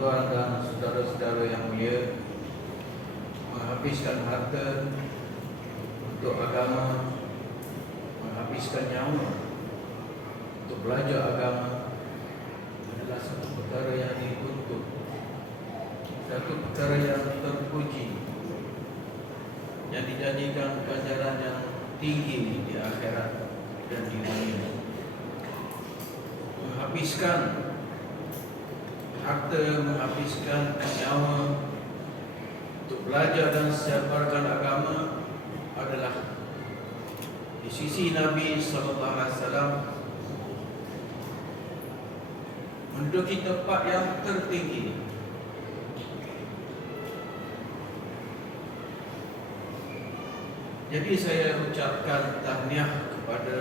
tuan-tuan dan saudara-saudara yang mulia, menghabiskan harta untuk agama, menghabiskan nyawa untuk belajar agama adalah satu perkara yang dituntut, satu perkara yang terpuji, yang dijanjikan ganjaran yang tinggi di akhirat dan di dunia. Menghabiskan harta, menghabiskan nyawa untuk belajar dan sebarkan agama adalah di sisi Nabi sallallahu alaihi wasallam menduduki tempat yang tertinggi. Jadi saya ucapkan tahniah kepada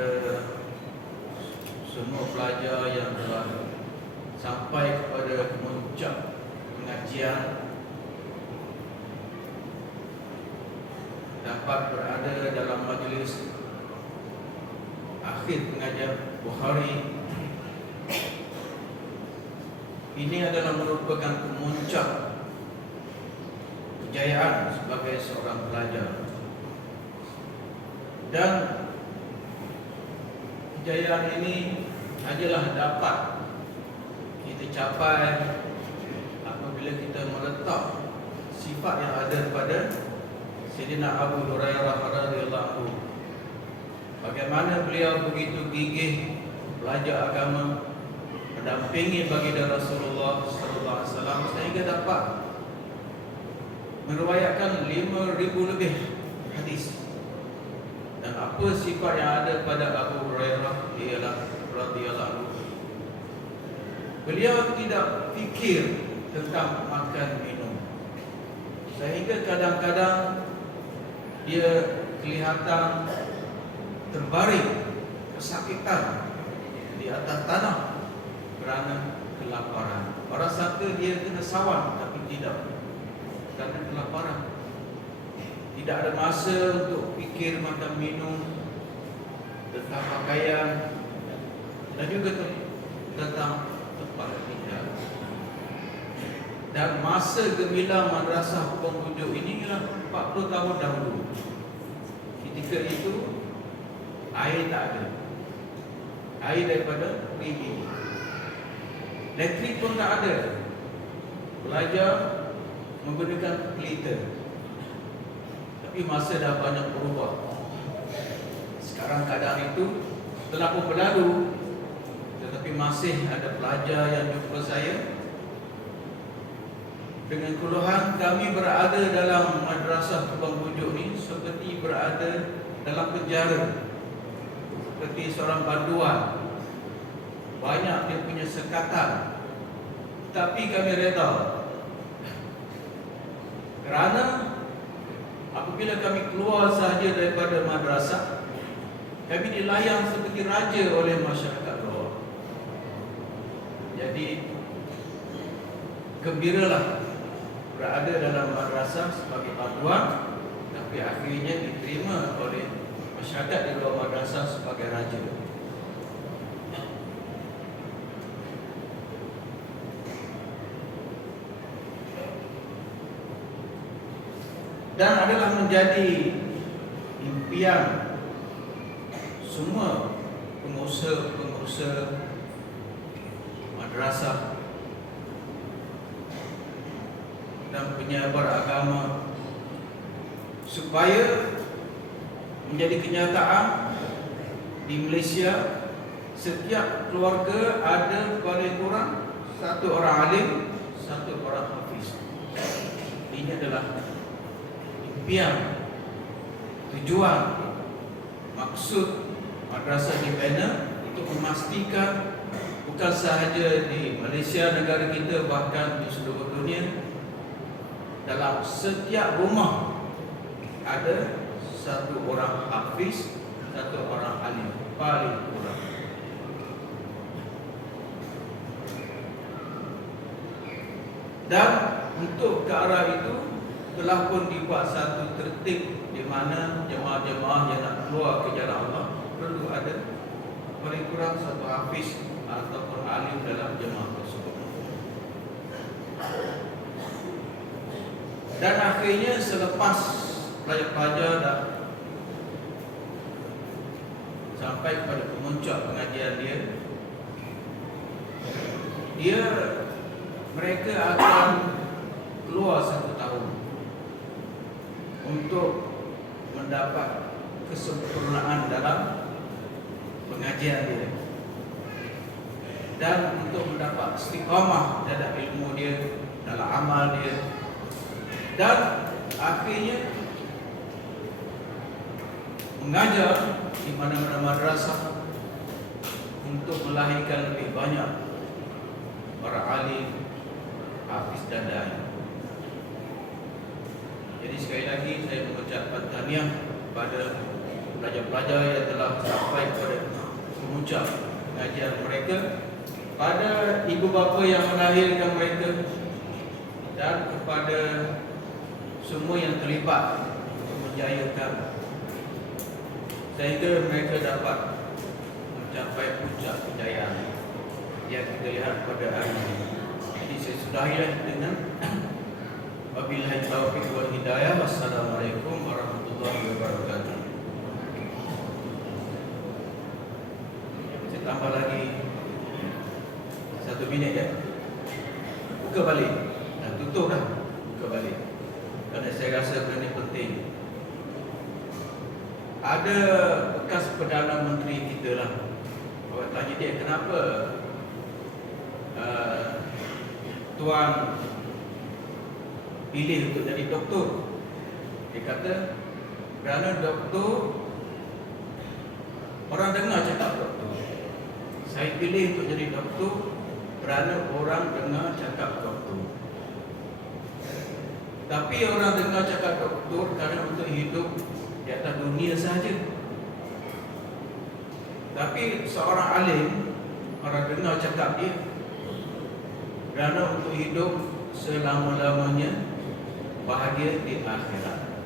semua pelajar yang telah sampai kepada puncak pengajian, dapat berada dalam majlis akhir pengajian Bukhari. Ini adalah merupakan puncak kejayaan sebagai seorang pelajar, dan kejayaan ini hanyalah dapat kita capai apabila kita meletak sifat yang ada pada Sayyidina Abu Hurairah radhiyallahu anhu. Bagaimana beliau begitu gigih belajar agama, mendampingi baginda Rasulullah sallallahu alaihi wasallam sehingga dapat meriwayatkan 5,000 lebih hadis. Dan apa sifat yang ada pada Abu Hurairah ialah radhiyallahu anhu, beliau tidak fikir tentang makan minum, sehingga kadang-kadang dia kelihatan terbaring kesakitan di atas tanah kerana kelaparan. Orang sangka dia kena sawan, tapi tidak, kerana kelaparan. Tidak ada masa untuk fikir makan minum, tentang pakaian, dan juga tentang tempat tinggal. Dan masa gemilang madrasah penghujung ini ialah 40 tahun dahulu. Ketika itu air tak ada, air daripada perigi, elektrik pun tak ada, belajar menggunakan pelita. Tapi masa dah banyak berubah. Sekarang keadaan itu telah pun berlalu, tetapi masih ada pelajar yang jumpa saya dengan keluhan, kami berada dalam madrasah Tukang Bujuk ni seperti berada dalam penjara, seperti seorang banduan. Banyak dia punya sekatan, tapi kami reda, kerana apabila kami keluar sahaja daripada madrasah, kami dilayang seperti raja oleh masyarakat luar. Jadi gembiralah berada dalam madrasah sebagai bantuan, tapi akhirnya diterima oleh masyarakat di luar madrasah sebagai raja. Dan adalah menjadi impian semua pengusaha madrasah dan penyebar agama supaya menjadi kenyataan di Malaysia setiap keluarga ada paling kurang satu orang alim, satu orang hafiz. Ini adalah impian, tujuan, maksud madrasah dibina untuk memastikan bukan sahaja di Malaysia negara kita, bahkan di seluruh dunia, dalam setiap rumah ada satu orang hafiz, satu orang alim, paling kurang. Dan untuk ke arah itu telah pun dibuat satu tertib di mana jemaah-jemaah yang nak keluar ke jalan Allah perlu ada paling kurang satu hafiz ataupun alim dalam jemaah tersebut. Dan akhirnya selepas pelajar-pelajar dah sampai kepada pemuncak pengajian dia, mereka akan keluar 1 tahun untuk mendapat kesempurnaan dalam pengajian dia dan untuk mendapat istiqamah dalam ilmu dia, dalam amal dia, dan akhirnya mengajar di mana-mana madrasah untuk melahirkan lebih banyak para alim, hafiz dan dai. Jadi sekali lagi saya mengucapkan tahniah kepada pelajar-pelajar yang telah sampai kepada pemuncak pengajian mereka, pada ibu bapa yang melahirkan mereka, dan kepada semua yang terlibat untuk menjayakan sehingga mereka dapat mencapai puncak kejayaan yang kita lihat pada hari ini. Jadi saya sudahilah dengan wabillahi taufiq wal hidayah. Wassalamualaikum warahmatullahi wabarakatuh. Saya tambah lagi 1 minit ya. Buka balik. Dah tutup dah. Buka balik. Kerana saya rasa benda ini penting. Ada bekas Perdana Menteri kita lah. Orang tanya dia, kenapa Tuan pilih untuk jadi doktor? Dia kata, kerana doktor, orang dengar cakap doktor. Saya pilih untuk jadi doktor kerana orang dengar cakap doktor. Tapi orang dengar cakap doktor kerana untuk hidup di atas dunia sahaja. Tapi seorang alim, orang dengar cakap dia kerana untuk hidup selama-lamanya bahagia di akhirat.